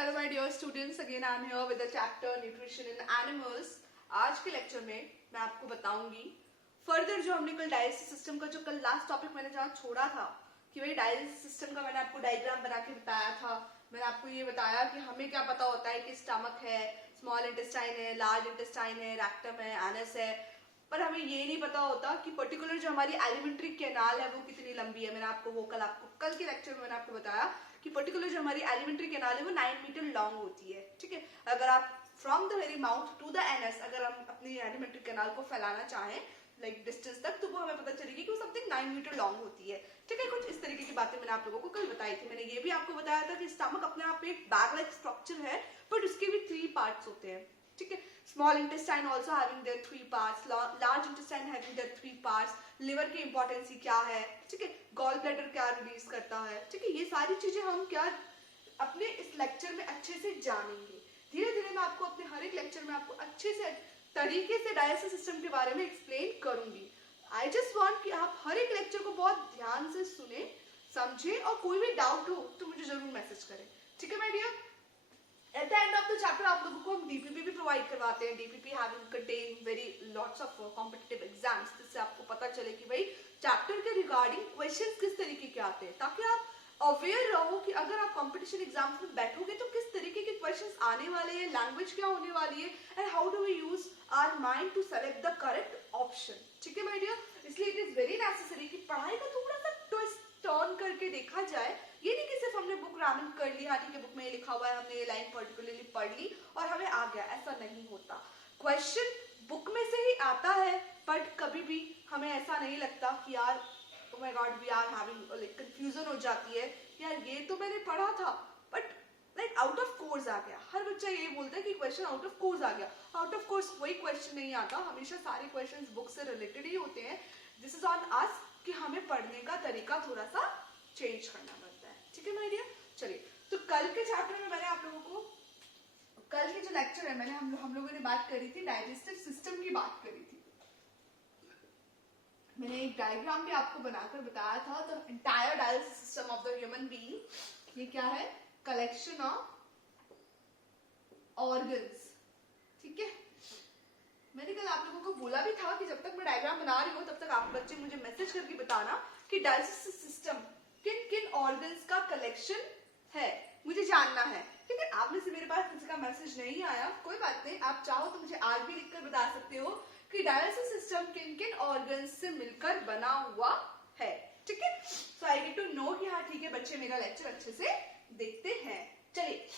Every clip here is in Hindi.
Hello my dear students, again I am here with the chapter nutrition in animals. आज के लेक्चर में मैं आपको बताऊंगी फर्दर जो हमने कल डाइजेस्टिव सिस्टम का जो कल लास्ट टॉपिक मैंने जहाँ छोड़ा था कि भाई डाइजेस्टिव सिस्टम का मैंने आपको डायग्राम बना के बताया था। मैंने आपको ये बताया कि हमें क्या पता होता है कि स्टमक है, स्मॉल इंटेस्टाइन है, लार्ज इंटेस्टाइन है, रेक्टम है, एनस है, पर हमें ये नहीं पता होता कि पर्टिकुलर जो हमारी एलिमेंट्री कैनाल है वो कितनी लंबी है। मैंने आपको वो कल के लेक्चर में मैंने आपको बताया कि पर्टिकुलर जो हमारी एलिमेंट्री कैनाल है वो 9 मीटर लॉन्ग होती है। ठीक है, अगर आप from the very mouth to the anus अगर हम अपनी एलिमेंट्री कैनाल को फैलाना चाहें लाइक डिस्टेंस तक, तो वो हमें पता चलेगी कि वो समथिंग 9 मीटर लॉन्ग होती है। ठीक है, कुछ इस तरीके की बातें मैंने आप लोगों को कल बताई थी। मैंने ये भी आपको बताया था कि स्टमक अपने आप में एक बैग लाइक स्ट्रक्चर है, बट उसके भी 3 पार्ट्स होते हैं। ठीक है, small intestine also having their 3 parts, large intestine having their 3 parts. Liver की इंपॉर्टेंस क्या है, ठीक है, गॉल ब्लैडर क्या रिलीज करता है, ठीक है, ये सारी चीजें हम क्या अपने इस लेक्चर में अच्छे से जानेंगे। धीरे धीरे मैं आपको अपने हर एक लेक्चर में आपको अच्छे से तरीके से डाइजेस्टिव सिस्टम के बारे में एक्सप्लेन करूंगी। आई जस्ट वांट कि आप हर एक लेक्चर को बहुत ध्यान से सुने, समझे, और कोई भी डाउट हो तो मुझे जरूर मैसेज करें। ठीक है my dear, at the end of the chapter आप लोगों को हम डीपीपी भी प्रोवाइड करवाते हैं। DPP having contain very lots of competitive exams, जिससे आपको पता चले कि भाई चैप्टर के रिगार्डिंग क्वेश्चंस किस तरीके के आते हैं, ताकि आप अवेयर रहो कि अगर आप कंपटीशन एग्जाम्स में बैठोगे तो किस तरीके के क्वेश्चंस आने वाले हैं, लैंग्वेज क्या होने वाली है, and how do we use our mind to select the correct option. ठीक है माय डियर, इसलिए इट इज वेरी नेसेसरी कि पढ़ाई का थोड़ा सा ट्विस्ट टर्न करके देखा जाए। ये नहीं कि सिर्फ हमने बुक रैमिंग कर ली, हाँ ठीक है बुक में ये लिखा हुआ है, हमने ये लाइन पर्टिकुलरली पढ़ ली और हमें आ गया, ऐसा नहीं होता। क्वेश्चन बुक में से ही आता है, बट कभी भी हमें ऐसा नहीं लगता कि यार oh my God, we are having like confusion हो जाती है, यार ये तो मैंने पढ़ा था but like out of course आ गया। हर बच्चा ये बोलता है कि क्वेश्चन आउट ऑफ कोर्स आ गया। आउट ऑफ कोर्स कोई क्वेश्चन नहीं आता, हमेशा सारे क्वेश्चंस बुक से रिलेटेड ही होते हैं। दिस इज ऑन अस कि हमें पढ़ने का तरीका थोड़ा सा चेंज करना पड़ता है। ठीक है माय डियर, चलिए तो कल के चैप्टर में मैंने आप लोगों को कल के जो लेक्चर है मैंने हम लोगों ने बात करी थी डाइजेस्टिव सिस्टम की बात करी थी। मैंने एक डायग्राम भी आपको बनाकर बताया था। The entire digestive system of the human being, ये क्या है, कलेक्शन ऑफ ऑर्गन्स। ठीक है, मैंने कल आप लोगों को बोला भी था कि जब तक मैं डायग्राम बना रही हूँ तब तक आप बच्चे मुझे मैसेज करके बताना कि डाइजेस्टिव सिस्टम किन किन ऑर्गन्स का कलेक्शन है, मुझे जानना है। ठीक है, आप में से मेरे पास किसी का मैसेज नहीं आया, कोई बात नहीं, आप चाहो तो मुझे आज भी लिखकर बता सकते हो कि डाइजेस्टिव सिस्टम किन किन ऑर्गन्स से मिलकर बना हुआ है। ठीक है, सो आई गेट टू नो कि हाँ ठीक है बच्चे मेरा लेक्चर अच्छे से देखते हैं। चलिए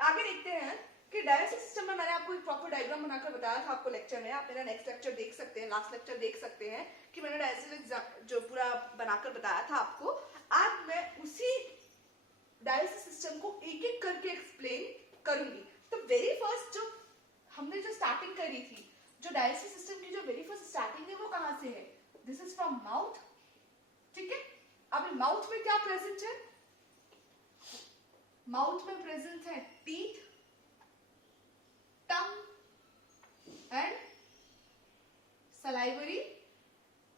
आगे देखते हैं कि डाइजेस्टिव सिस्टम में मैंने आपको एक प्रॉपर डायग्राम बनाकर बताया था आपको लेक्चर में। आप मेरा नेक्स्ट लेक्चर देख सकते हैं, लास्ट लेक्चर देख सकते हैं कि मैंने डाइजेस्टिव जो पूरा बनाकर बताया था आपको। आज मैं उसी डाइजेस्टिव सिस्टम को एक एक करके एक्सप्लेन करूंगी। तो वेरी फर्स्ट जो हमने जो स्टार्टिंग करी थी, जो डाइजेस्टिव सिस्टम की जो वेरी फर्स्ट स्टार्टिंग है वो कहां से है, दिस इज फ्रॉम माउथ। ठीक है, अब माउथ में क्या प्रेजेंट है, माउथ में प्रेजेंट है teeth, tongue and salivary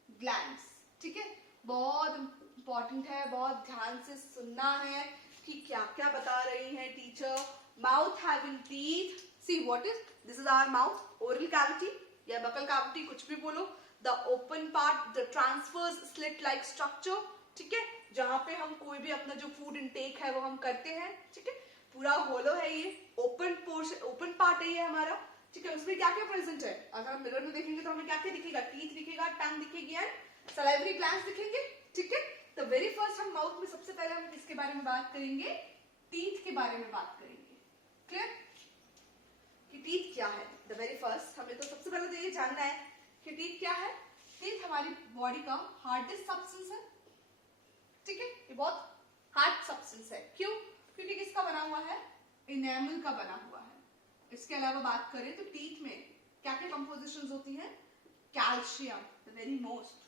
glands. ठीक है, बहुत इंपॉर्टेंट है, बहुत ध्यान से सुनना है कि क्या क्या बता रही है teacher. Mouth having teeth, see what is this is our mouth, oral cavity या बकल कैविटी, कुछ भी बोलो। The open part, the transverse slit like structure. ठीक है, जहां पे हम कोई भी अपना जो फूड इनटेक है वो हम करते हैं। ठीक है, पूरा होलो है ये, ओपन पोर्शन, ओपन पार्ट है ये हमारा। ठीक है, उसमें क्या क्या प्रेजेंट है, अगर हम मिरर में देखेंगे तो हमें क्या क्या दिखेगा, टीथ दिखेगा, टंग दिखेगी एंड सलाइवरी ग्लैंड्स दिखेंगे। ठीक है, तो वेरी फर्स्ट हम माउथ में सबसे पहले हम किसके बारे में बात करेंगे, टीथ के बारे में बात करेंगे। क्लियर कि टीथ क्या है। द वेरी फर्स्ट हमें तो सबसे पहले तो ये जानना है कि टीथ क्या है। टीथ हमारी बॉडी का हार्डेस्ट सब्सटेंस है। ठीक है, ये बहुत हार्ड सब्सटेंस है। क्यों, क्योंकि किसका बना हुआ है, इनेमल का बना हुआ है। इसके अलावा बात करें तो टीथ में क्या क्या कंपोजिशंस होती हैं, calcium, the very most.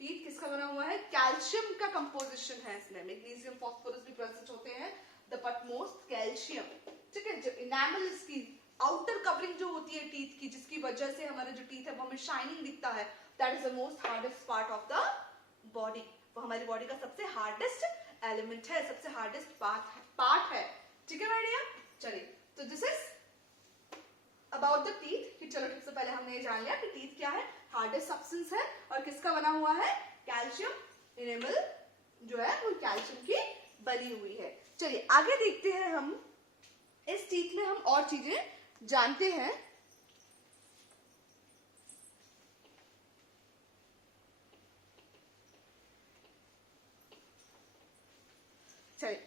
Teeth किसका बना हुआ है, कैल्शियम का कंपोजिशन है इसमें, मैग्नीशियम फास्फोरस भी प्रेजेंट होते हैं, द बट मोस्ट कैल्शियम। ठीक है, जो इनेमल इसकी आउटर कवरिंग जो होती है टीथ की, जिसकी वजह से हमारा जो टीथ है वो हमें शाइनिंग दिखता है, that is the most hardest part of the body. वो हमारी बॉडी का सबसे हार्डेस्ट एलिमेंट है, सबसे हार्डेस्ट पार्ट है। ठीक है माय डियर, चलिए, तो this is about the teeth. कि चलो सबसे पहले हमने ये जान लिया कि टीथ क्या है, हार्डेस्ट सब्सटेंस है और किसका बना हुआ है, कैल्शियम इनेमल जो है वो कैल्शियम की बनी हुई है। चलिए आगे देखते हैं हम इस टीथ में हम और चीजें जानते हैं। चलिए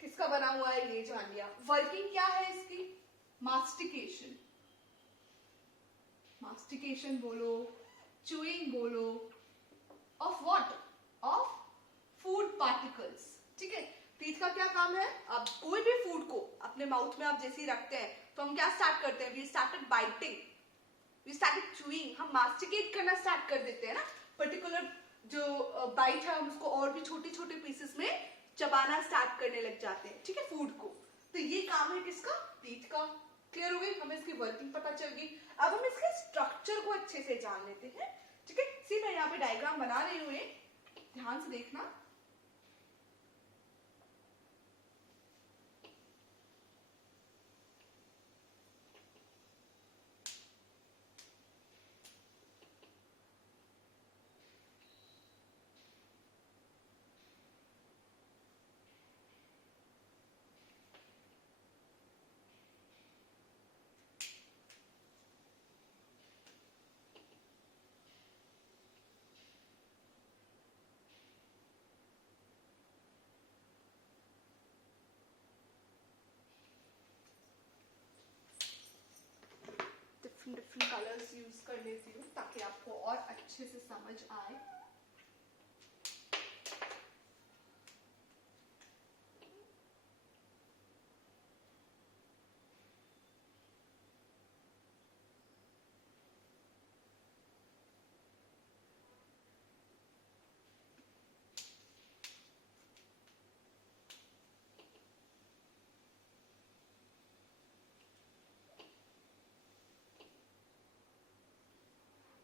किसका बना हुआ है ये जान लिया। वर्किंग क्या है इसकी, मास्टिकेशन, मास्टिकेशन बोलो, चूइंग बोलो, of what, of food particles. ठीक है, टीथ का क्या काम है, अब कोई भी फूड को अपने माउथ में आप जैसे ही रखते हैं तो हम क्या स्टार्ट करते हैं, we started biting, we started chewing, हम मास्टिकेट करना स्टार्ट कर देते हैं ना। पर्टिकुलर जो बाइट है हम उसको और भी छोटे छोटे पीसेस में चबाना स्टार्ट करने लग जाते हैं, ठीक है, फूड को। तो ये काम है किसका, टीथ का। क्लियर हो गई, हमें इसकी वर्किंग पता चल गई। अब हम इसके स्ट्रक्चर को अच्छे से जान लेते हैं। ठीक है, सी मैं यहाँ पे डायग्राम बना रही हूँ, ध्यान से देखना। डिफरेंट कलर्स यूज कर लेती हूँ ताकि आपको और अच्छे से समझ आए।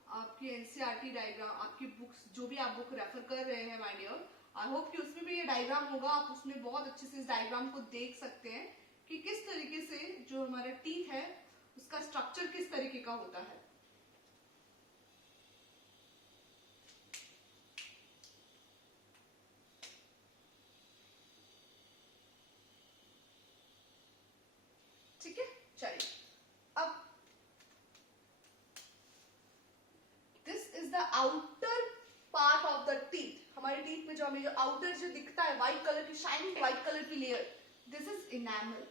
आपकी एनसीईआरटी डायग्राम, आपकी बुक्स जो भी आप बुक रेफर कर रहे हैं माय डियर, आई होप कि उसमें भी ये डायग्राम होगा। आप उसमें बहुत अच्छे से इस डायग्राम को देख सकते हैं कि किस तरीके से जो हमारा टीथ है उसका स्ट्रक्चर किस तरीके का होता है। ठीक है, चलिए अब this is the outer part of the teeth. हमारे टीथ में जो हमें जो आउटर जो दिखता है व्हाइट कलर की शाइनिंग व्हाइट कलर की लेयर, दिस इज इनेमल।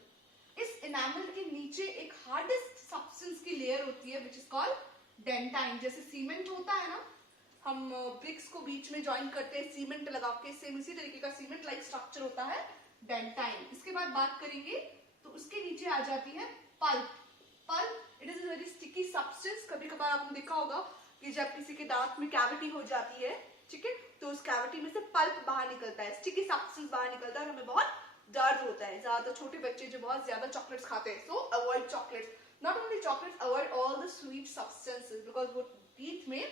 इस इनेमल के नीचे एक हार्डेस्ट सब्सटेंस की लेयर होती है विच इज कॉल्ड डेंटाइन। जैसे सीमेंट होता है ना, हम ब्रिक्स को बीच में ज्वाइन करते हैं सीमेंट लगा के, सेम इसी तरीके का सीमेंट लाइक स्ट्रक्चर होता है डेंटाइन। इसके बाद बात करेंगे तो उसके नीचे आ जाती है pulp. Pulp it is a very sticky substance. कभी कभार आपने देखा होगा कि जब किसी के दांत में कैविटी हो जाती है, ठीक है, तो उस कैविटी में से पल्प बाहर निकलता है, स्टिकी सब्सटेंस बाहर निकलता है और हमें बहुत दर्द होता है। ज्यादातर छोटे बच्चे जो बहुत ज्यादा चॉकलेट्स खाते हैं, सो avoid chocolates, not only chocolates, avoid all the sweet substances because वो टीथ में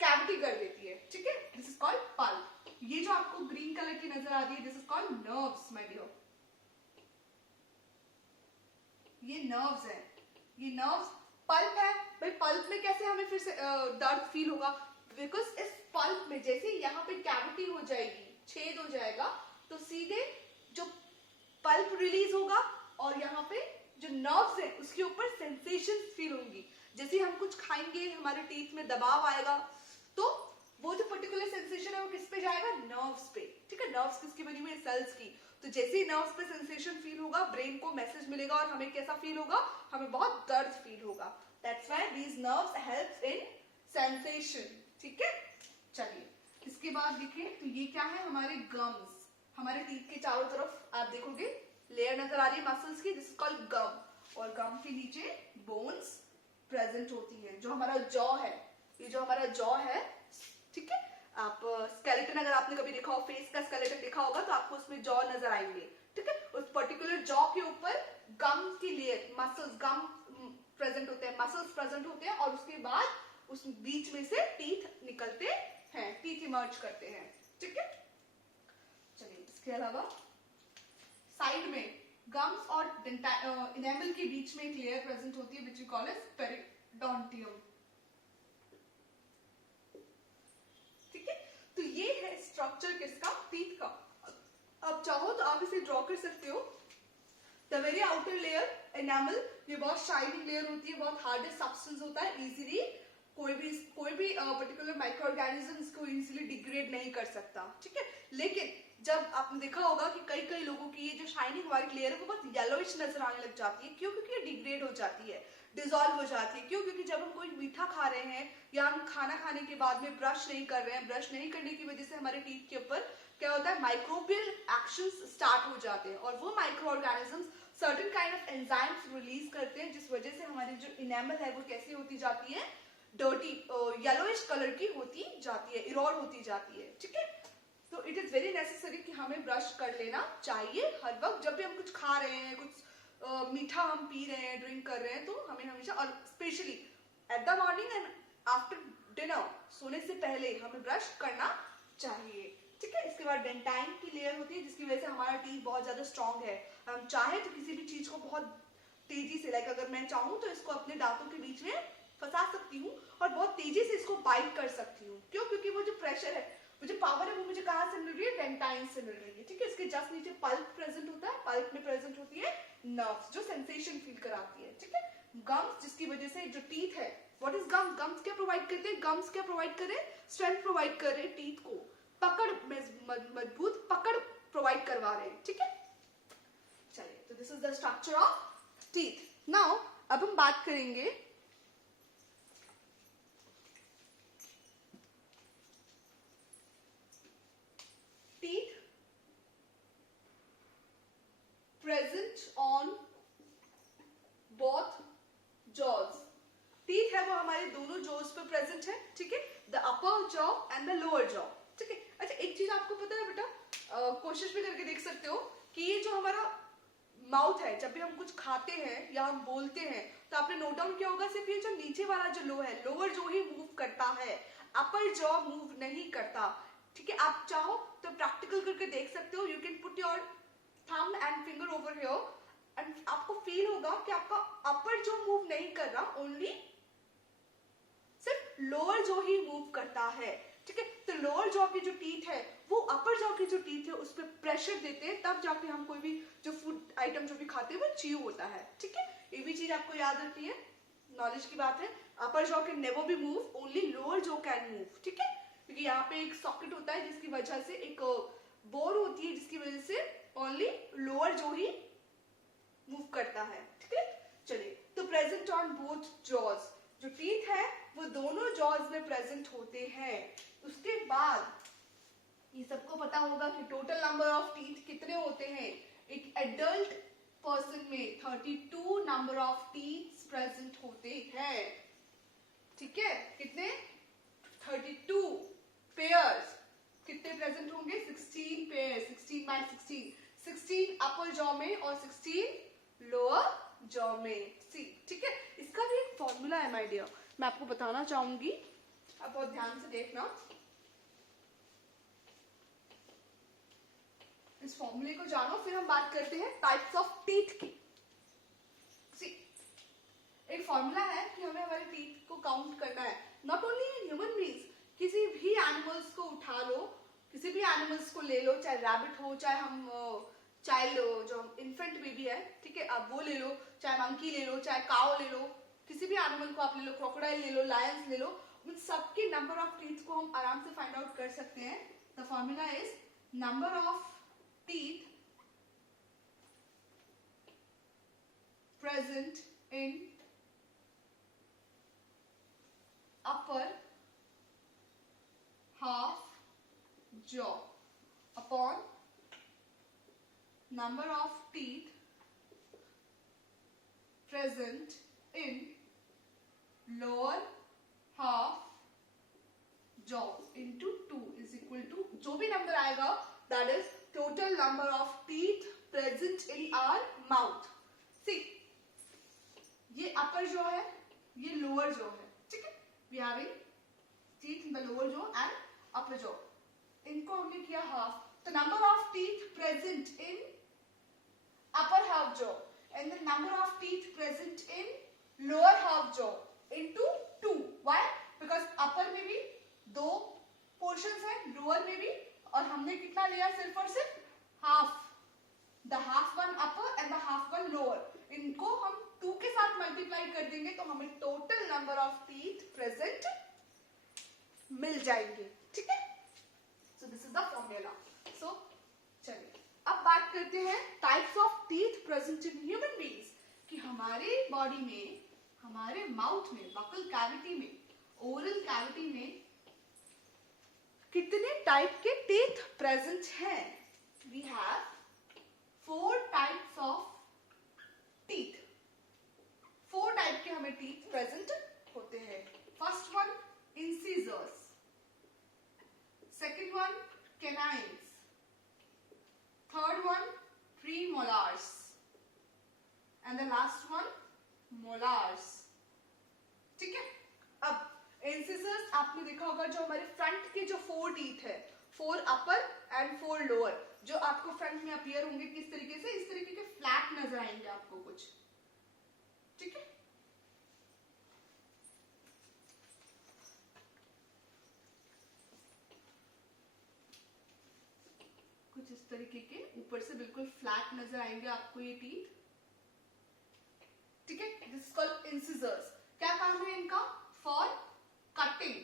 कैविटी कर देती है। ठीक है, दिस इज कॉल्ड पल्प। ये जो आपको ग्रीन कलर की नजर आ रही है, this is called nerves my dear. ये नर्व्स है, ये नर्व्स पल्प है। भाई पल्प में कैसे हमें फिर से दर्द फील होगा, बिकॉज इस पल्प में जैसे यहाँ पे कैविटी हो जाएगी, छेद हो जाएगा, तो सीधे जो पल्प रिलीज होगा और यहाँ पे जो नर्व्स है उसके ऊपर सेंसेशन फील होंगी। जैसे हम कुछ खाएंगे हमारे टीथ में दबाव आएगा तो वो जो पर्टिकुलर सेंसेशन है वो किस पे जाएगा, नर्व्स पे। ठीक है, नर्व्स किसकी बनी हुई है, सेल्स की। तो जैसे ही नर्व्स पे सेंसेशन फील होगा, ब्रेन को मैसेज मिलेगा और हमें कैसा फील होगा, हमें बहुत दर्द फील होगा। That's why these nerves helps in sensation. ठीक है, चलिए इसके बाद देखिए तो ये क्या है, हमारे गम्स। हमारे टीथ के चारों तरफ आप देखोगे लेयर नजर आ रही है मसल्स की, दिस इज कॉल्ड गम। और गम के नीचे बोन्स प्रेजेंट होती है। जो हमारा जॉ है, ये जो हमारा जॉ है, ठीक है, आप स्केलेटन अगर आपने कभी देखा हो, फेस का स्केलेटन देखा होगा तो आपको उसमें जॉ नजर आएंगे। ठीक है, उस पर्टिकुलर जॉ के ऊपर गम की लेयर, मसल्स, गम प्रेजेंट होते हैं, मसल्स प्रेजेंट होते हैं और उसके बाद उस बीच में से टीथ निकलते हैं, टीथ इमर्ज करते हैं। ठीक है, चलिए इसके अलावा साइड में गम्स और इनेमल के बीच में एक लेयर प्रेजेंट होती है विच यू कॉल एज पेरिडोंटियम। ठीक है, तो ये है स्ट्रक्चर किसका, टीथ का। अब चाहो तो आप इसे ड्रॉ कर सकते हो। The very outer layer enamel, ये बहुत शाइनिंग लेयर होती है, बहुत हार्डेस्ट सब्सटेंस होता है, इजीली कोई भी पर्टिकुलर माइक्रो ऑर्गेनिज्म इसको इजीली डिग्रेड नहीं कर सकता। ठीक है, लेकिन जब आपने देखा होगा कि कई लोगों की ये जो शाइनिंग व्हाइट लेयर है वो बहुत येलोइश नजर आने लग जाती है। क्यों? क्योंकि ये डिग्रेड हो जाती है, डिसॉल्व हो जाती है। क्यों? क्योंकि जब हम कोई मीठा खा रहे हैं या हम खाना खाने के बाद में ब्रश नहीं कर रहे हैं, ब्रश नहीं करने की वजह से हमारे टीथ के ऊपर क्या होता है, माइक्रोबियल एक्शंस स्टार्ट हो जाते हैं और वो micro organisms certain kind of enzymes release करते हैं, जिस वजह से हमारी जो इनेमल है वो कैसी होती जाती है, डर्टी येलोइश कलर की होती जाती है, इरोड होती जाती है। ठीक है, तो इट इज वेरी नेसेसरी कि हमें ब्रश कर लेना चाहिए हर वक्त जब भी हम कुछ खा रहे हैं, कुछ मीठा हम पी रहे हैं, ड्रिंक कर रहे हैं, तो हमें हमेशा, और specially at the morning and after dinner, सोने से पहले हमें ब्रश करना चाहिए। ठीक है, इसके बाद डेंटाइन की लेयर होती है जिसकी वजह से हमारा टीथ बहुत ज्यादा स्ट्रॉन्ग है। हम चाहे तो किसी भी चीज को बहुत तेजी से, लाइक अगर मैं चाहूँ तो इसको अपने दांतों के बीच में फंसा सकती हूँ और बहुत तेजी से इसको बाइट कर सकती हूँ। क्यों? क्योंकि वो जो प्रेशर है, वो जो पावर है, वो मुझे कहाँ से मिल रही है, डेंटाइन से मिल रही है। ठीक है, इसके जस्ट नीचे पल्प प्रेजेंट होता है, पल्प में प्रेजेंट होती है नर्व्स जो सेंसेशन फील कराती है। ठीक है, गम्स जिसकी वजह से जो टीथ है, व्हाट इज गम्स, गम्स क्या प्रोवाइड करते हैं, गम्स क्या प्रोवाइड कर रहे हैं, स्ट्रेंथ प्रोवाइड कर रहे हैं, टीथ को पकड़, मजबूत पकड़ प्रोवाइड करवा रहे हैं। ठीक है, चलिए, तो this is the structure of teeth. Now अब हम बात करेंगे teeth present on both jaws. Teeth है वो हमारे दोनों जॉज पे प्रेजेंट है। ठीक है, the upper jaw and the lower jaw. ठीक है, अच्छा एक चीज आपको पता है बेटा, कोशिश भी करके देख सकते हो कि ये जो हमारा माउथ है, जब भी हम कुछ खाते हैं या हम बोलते हैं तो आपने नोट डाउन किया होगा, सिर्फ ये जो नीचे वाला जो लो है, लोअर जो ही मूव करता है, अपर जॉ मूव नहीं करता। ठीक है, आप चाहो तो प्रैक्टिकल करके देख सकते हो। You can put your thumb and finger over here and आपको फील होगा कि आपका अपर जॉ मूव नहीं कर रहा, ओनली सिर्फ लोअर जॉ ही मूव करता है। ठीक है, तो लोअर जॉ की जो टीथ है वो अपर जॉ की जो टीथ है उस पर प्रेशर देते हैं, तब जाके हम कोई भी जो फूड आइटम जो भी खाते हैं वो च्यू होता है। ठीक है, ये भी चीज आपको याद रखनी है, नॉलेज की बात है। अपर jaw can never be move, only lower jaw can move. ठीक है, क्योंकि यहाँ पे एक सॉकेट होता है जिसकी वजह से, एक बोर होती है जिसकी वजह से ओनली लोअर जॉ ही मूव करता है। ठीक है, चलिए, तो प्रेजेंट ऑन बोथ जॉज, जो टीथ है वो दोनों जॉज में प्रेजेंट होते हैं। उसके बाद ये सबको पता होगा कि टोटल नंबर ऑफ टीथ कितने होते हैं। एक एडल्ट पर्सन में 32 नंबर ऑफ टीथ प्रेजेंट होते हैं। ठीक है, कितने, 32 पेयर्स। कितने प्रेजेंट होंगे, 16 पेयर्स, 16 बाय 16, 16 अपर जॉ में और 16 लोअर जॉ में। सी, ठीक है, इसका भी एक फॉर्मूला है माय डियर, मैं आपको बताना चाहूंगी, आप बहुत ध्यान से देखना। इस फॉर्मूले को जानो, फिर हम बात करते हैं टाइप्स ऑफ टीथ की। सी, एक फॉर्मूला है कि हमें हमारे टीथ को काउंट करना है, not only in human beings, किसी भी एनिमल्स को उठा लो, किसी भी एनिमल्स को ले लो, चाहे रैबिट हो, चाहे हम चाइल्ड जो इन्फेंट बेबी है, ठीक है, आप वो ले लो, चाहे मंकी ले लो, चाहे काऊ ले लो, किसी भी एनिमल को आप ले लो, क्रोकोडाइल ले लो, लायंस ले लो, उन सबके नंबर ऑफ टीथ को हम आराम से फाइंड आउट कर सकते हैं। The formula is number of teeth present in upper half jaw upon number of teeth present in lower half jaw into 2 is equal to, जो भी नंबर आएगा that is total number of teeth present in our mouth. See, ये अपर जॉ है, ये लोअर जॉ है, ठीक है, we having teeth in the lower jaw and upper jaw, इनको हमने किया half, the number of teeth present in upper half jaw and the number of teeth present in lower half jaw into 2. Why? Because upper में भी 2 portions है, lower में भी, और हमने कितना लिया सिर्फ और सिर्फ half. The half one upper and the half one lower. इनको हम 2 के साथ मल्टीप्लाई कर देंगे तो हमें total number of teeth present मिल जाएंगे. ठीक है. So this is the formula. So चलिए अब बात करते हैं types of teeth present in human beings, कि हमारे बॉडी में, हमारे माउथ में, बकल कैविटी में, ओरल कैविटी में कितने टाइप के टीथ प्रेजेंट हैं. We have 4 types of teeth. 4 type के हमें टीथ प्रेजेंट होते हैं. First one incisors, second one canines, third one premolars and the last one molars. ठीक है. अब इंसिजर्स आपने देखा होगा, जो हमारे फ्रंट के जो 4 टीथ है, 4 अपर एंड 4 लोअर, जो आपको फ्रंट में अपीयर होंगे किस तरीके से, इस तरीके के फ्लैट नजर आएंगे आपको कुछ. ठीक है. कुछ इस तरीके के ऊपर से बिल्कुल फ्लैट नजर आएंगे आपको ये टीथ. ठीक है. This is called incisors. क्या काम है इनका? For cutting.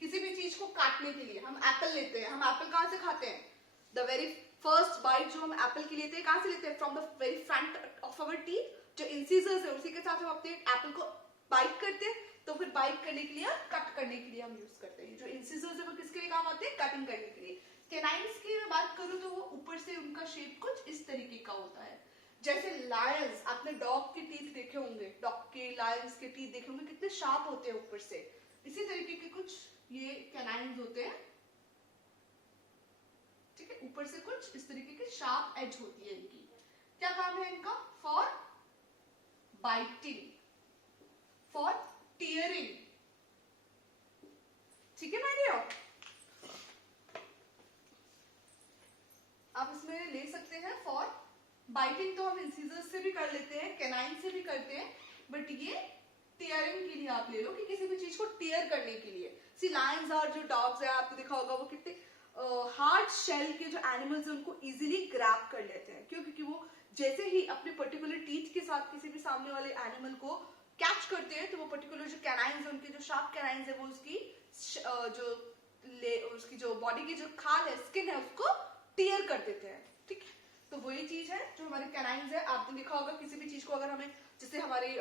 किसी भी चीज को काटने के लिए. हम एप्पल लेते हैं, हम एप्पल कहां से खाते हैं? द वेरी फर्स्ट बाइट जो हम एप्पल की लेते हैं, कहां से लेते हैं? From the very front of our teeth. जो इंसिजर्स है उसी के साथ हम अपने एप्पल को बाइट करते हैं, तो फिर बाइट करने के लिए, कट करने के लिए हम यूज करते हैं. जो इंसिजर्स है वो किसके लिए काम आते हैं? कटिंग करने के लिए. कैनाइन्स की मैं बात करूं तो वो ऊपर से उनका शेप कुछ इस तरीके का होता है. जैसे लायंस, आपने डॉग के टीथ देखे होंगे, डॉग के, लायंस के टीथ देखे होंगे, कितने शार्प होते हैं ऊपर से. इसी तरीके के कुछ ये कैनाइन्स होते हैं. ठीक है. ऊपर से कुछ इस तरीके की शार्प एज होती है इनकी. क्या काम है इनका? For biting, for tearing. ठीक है डियर. आप इसमें ले सकते हैं फॉर बाइटिंग, तो हम इंसिजर्स से भी कर लेते हैं, कैनाइन से भी करते हैं, बट ये टीयरिंग के लिए आप ले लो, कि किसी भी चीज को टीयर करने के लिए. सी लायंस और जो डॉग्स है, आपने देखा होगा वो कितने हार्ड शेल के जो एनिमल्स है उनको इजीली ग्रैब कर लेते हैं. क्यों? क्योंकि वो जैसे ही अपने पर्टिकुलर टीथ के साथ किसी भी सामने वाले एनिमल को कैच करते हैं, तो वो पर्टिकुलर जो कैनाइन्स है, उनके जो शार्प कैनाइन्स है, वो उसकी जो बॉडी की जो खाल है, स्किन है, उसको टीयर कर देते हैं. ठीक है. तो वही चीज है जो हमारे कैनाइन्स है. आपने देखा होगा किसी भी चीज को अगर हमें, जैसे हमारे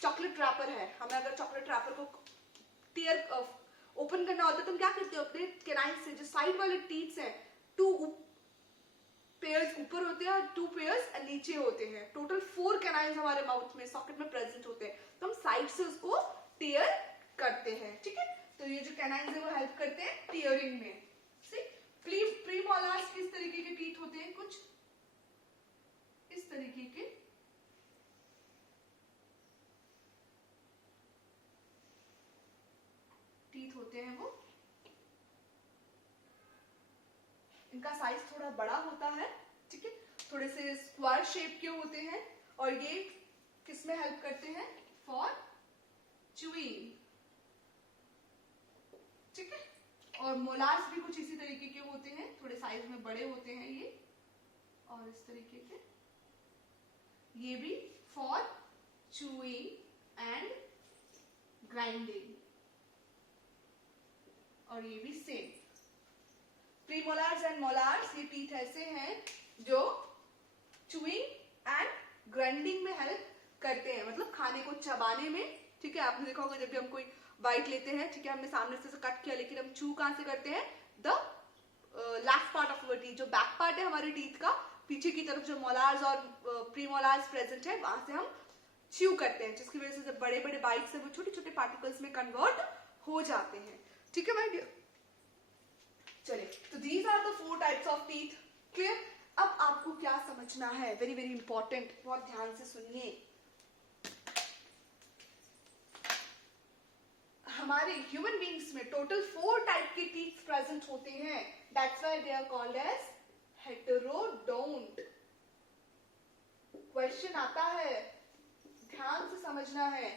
चॉकलेट रैपर है, हमें अगर चॉकलेट रैपर को टीयर ओपन करना होता है तो हम क्या करते हैं? अपने कैनाइन्स से जो साइड वाले टीथ्स हैं, 2 पेयर्स ऊपर होते हैं और 2 पेयर्स नीचे होते हैं. टोटल 4 कैनाइन्स हमारे माउथ में, सॉकेट में प्रेजेंट होते हैं, तो हम साइड से उसको टीयर करते हैं. ठीक है. तो ये जो कैनाइन्स है वो हेल्प करते हैं टीयरिंग में. प्रीमोलार्स किस तरीके के टीथ होते हैं? कुछ इस तरीके के टीथ होते हैं. वो इनका साइज थोड़ा बड़ा होता है. ठीक है. थोड़े से स्क्वायर शेप के होते हैं, और ये किसमें हेल्प करते हैं? For chewing. ठीक है. और मोलार्स भी कुछ इसी तरीके के होते हैं, थोड़े साइज में बड़े होते हैं ये, और इस तरीके के. ये भी फॉर चूइंग एंड ग्राइंडिंग, और ये भी सेम. प्रीमोलार्स एंड मोलार्स, ये टीथ ऐसे हैं जो चूइंग एंड ग्राइंडिंग में हेल्प करते हैं, मतलब खाने को चबाने में. ठीक है. आपने देखा होगा जब भी हम कोई बाइट लेते हैं, ठीक है, हमने सामने से कट किया, लेकिन हम चू कहां से करते हैं? The last part of our teeth, जो बैक पार्ट है हमारे टीथ का, पीछे की तरफ जो मोलार्स और प्रीमोलार्स प्रेजेंट है, वहां से हम च्यू करते हैं, जिसकी वजह से जब बड़े बड़े बाइट्स है वो छोटे छोटे पार्टिकल्स में कन्वर्ट हो जाते हैं. ठीक है माय डियर. चलिए, तो these are the 4 types of teeth. Clear. अब आपको क्या समझना है? वेरी वेरी इंपॉर्टेंट, बहुत ध्यान से सुनिए. हमारे ह्यूमन बींग्स में टोटल 4 टाइप के टीथ प्रेजेंट होते हैं, that's why they are called as heterodont. Question आता है, ध्यान से समझना है।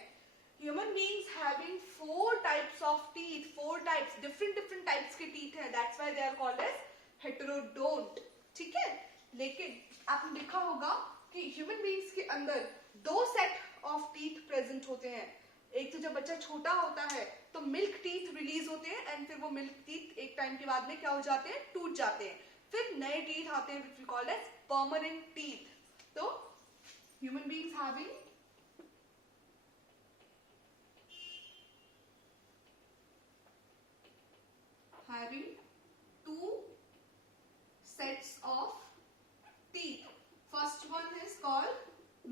Human beings having 4 types of teeth, 4 types, different types के टीथ हैं, that's why they are called as heterodont. ठीक है, लेकिन आपने देखा होगा कि ह्यूमन बीइंग्स के अंदर 2 सेट ऑफ टीथ प्रेजेंट होते हैं। एक तो जब बच्चा छोटा होता है तो मिल्क टीथ रिलीज होते हैं एंड फिर वो मिल्क टीथ एक टाइम के बाद में क्या हो जाते हैं, टूट जाते हैं। फिर नए टीथ आते हैं which we call as permanent teeth. तो human beings having 2 sets of teeth. First one is called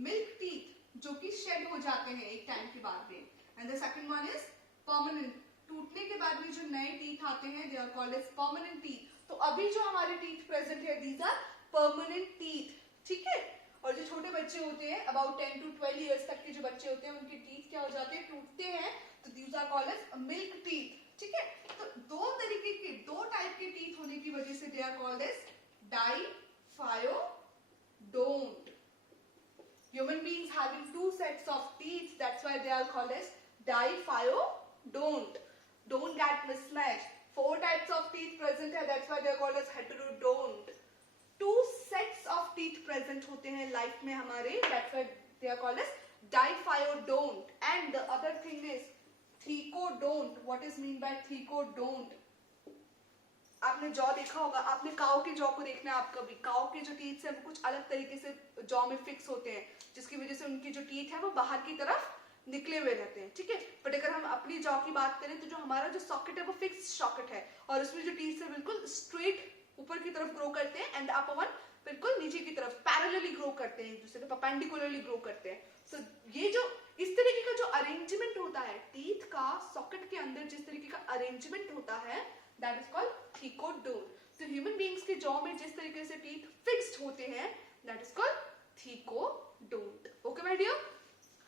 milk teeth, जो कि शेड हो जाते हैं एक टाइम के बाद में, and the second one is permanent. टूटने के बाद में जो नए टीथ आते हैं they are called as permanent teeth. तो अभी जो हमारे टीथ प्रेजेंट है दीज आर परमानेंट टीथ। ठीक है, और जो छोटे बच्चे होते हैं अबाउट 10 to 12 इयर्स तक के जो बच्चे होते हैं उनके टीथ क्या हो जाते हैं, टूटते हैं, तो these are called as milk teeth. ठीक है, तो 2 तरीके के 2 टाइप के टीथ होने की वजह से they are called as diphyodont. Human beings having 2 sets of teeth, that's why they are called as diphylodont. Don't get mismatched. 4 types of teeth present है, that's why they are called as heterodont. 2 sets of teeth present होते हैं लाइफ में हमारे, that's why they are called as diphylodont. And the other thing is thecodont. What is mean by thecodont? आपने जॉ देखा होगा, आपने काऊ के जॉ को देखना है। आप कभी काऊ के जो टीथ है वो कुछ अलग तरीके से जॉ में फिक्स होते हैं, जिसकी वजह से उनकी जो टीथ है वो बाहर की तरफ निकले हुए रहते हैं। ठीक है, बट अगर हम अपनी जॉ की बात करें तो जो हमारा जो सॉकेट है वो फिक्स सॉकेट है, और उसमें जो टीथ है बिल्कुल स्ट्रेट ऊपर की तरफ ग्रो करते हैं, एंड अपर वन बिल्कुल नीचे की तरफ पैरेलली ग्रो करते हैं, एक दूसरे के परपेंडिकुलरली ग्रो करते हैं। सो ये जो इस तरीके का जो अरेंजमेंट होता है टीथ का सॉकेट के अंदर, जिस तरीके का अरेंजमेंट होता है दैट इज कॉल्ड थीकोडोंट। तो ह्यूमन बीइंग्स के जॉ में जिस तरीके से टीथ फिक्स्ड होते हैं that is called thecodont. Okay my dear,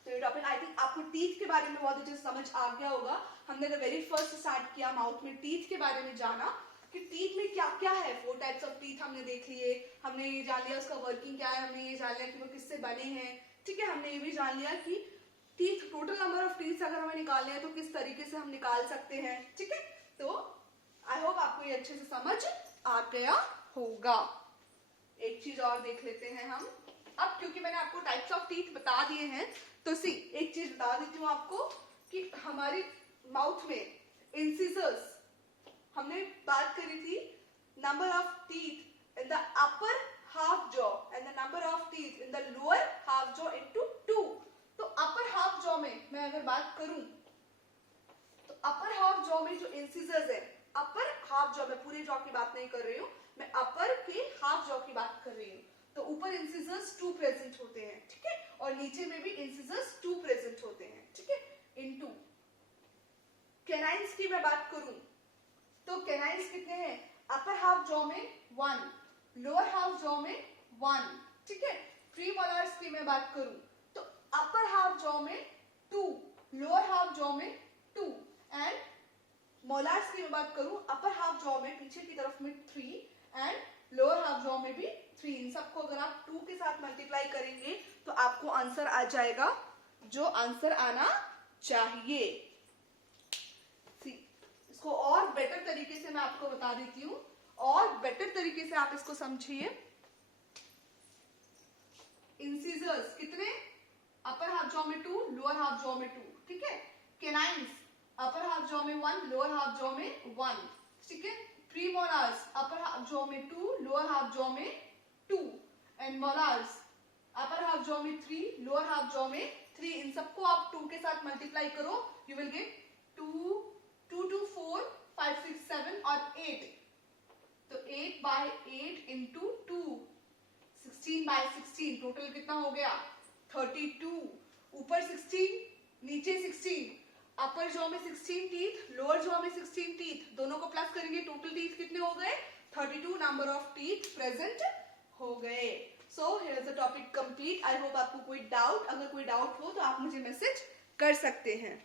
तो ये टॉपिक आई थिंक आपको टीथ के बारे में बहुत अच्छे से समझ आ गया होगा। हमने द वेरी फर्स्ट स्टार्ट किया माउथ में टीथ के बारे में जाना कि टीथ में क्या क्या है। 4 टाइप्स ऑफ टीथ हमने देख लिए, हमने ये जान लिया उसका वर्किंग क्या है, हमने ये जान लिया कि वो किससे बने हैं। ठीक है, हमने ये भी जान लिया कि teeth, total number of teeth अगर हमें निकालने हैं तो किस तरीके से हम निकाल सकते हैं। ठीक है, तो आई होप आपको ये अच्छे से समझ आ गया होगा। एक चीज और देख लेते हैं हम अब, क्योंकि मैंने आपको टाइप्स ऑफ टीथ बता दिए हैं तो एक चीज बता देती हूँ आपको कि हमारी माउथ में इंसिजर्स, हमने बात करी थी number of teeth in the upper half jaw and the number of teeth in the lower half jaw into 2। तो अपर हाफ जॉ में मैं अगर बात करूं तो अपर हाफ जॉ में जो इंसिजर्स है, अपर हाफ जॉ, मैं पूरे जॉ की बात नहीं कर रही हूँ, मैं अपर के हाफ जॉ की बात कर रही हूँ। तो ऊपर इंसिजर्स 2 प्रेजेंट होते हैं, ठीक है, और नीचे में भी इंसिजर्स 2 प्रेजेंट होते हैं, ठीक है, इनटू। कैनाइन्स की मैं बात करूं तो कैनाइन्स कितने हैं, अपर हाफ जॉ में 1, लोअर हाफ जॉ में 1, ठीक है। प्रीमोलार्स की मैं बात करूं तो अपर हाफ जॉ में 2, लोअर हाफ जॉ में 2, एंड मोलार्स की मैं बात करूं अपर हाफ जॉ में पीछे की तरफ में 3 एंड लोअर हाफ जॉ में भी 3। इन सबको अगर आप 2 के साथ मल्टीप्लाई करेंगे तो आपको आंसर आ जाएगा जो आंसर आना चाहिए। इसको और बेटर तरीके से मैं आपको बता देती हूँ, और बेटर तरीके से आप इसको समझिए। इंसिजर्स कितने, अपर हाफ जॉ में 2, लोअर हाफ जॉ में 2, ठीक है। कैनाइन्स अपर हाफ जॉ में 1, लोअर हाफ जॉ में 1, ठीक है। प्रीमोलार्स अपर हाफ जॉ में 2, लोअर हाफ जॉ में 2, and molars upper half jaw में 3, लोअर हाफ जॉ में 3। इन सबको आप 2 के साथ मल्टीप्लाई करो, यू विल गेट 2, 2, 4, 5, 6, 7 और 8। तो 8 बाय 8 इंटू 2, 16 बाय 16, टोटल कितना हो गया 32। ऊपर 16 नीचे 16, अपर जॉ में 16 टीथ, लोअर जॉ में 16 टीथ, दोनों को प्लस करेंगे टोटल टीथ कितने हो गए 32 नंबर ऑफ टीथ प्रेजेंट हो गए। So here is the topic complete. I hope आपको कोई डाउट, अगर कोई डाउट हो तो आप मुझे मैसेज कर सकते हैं।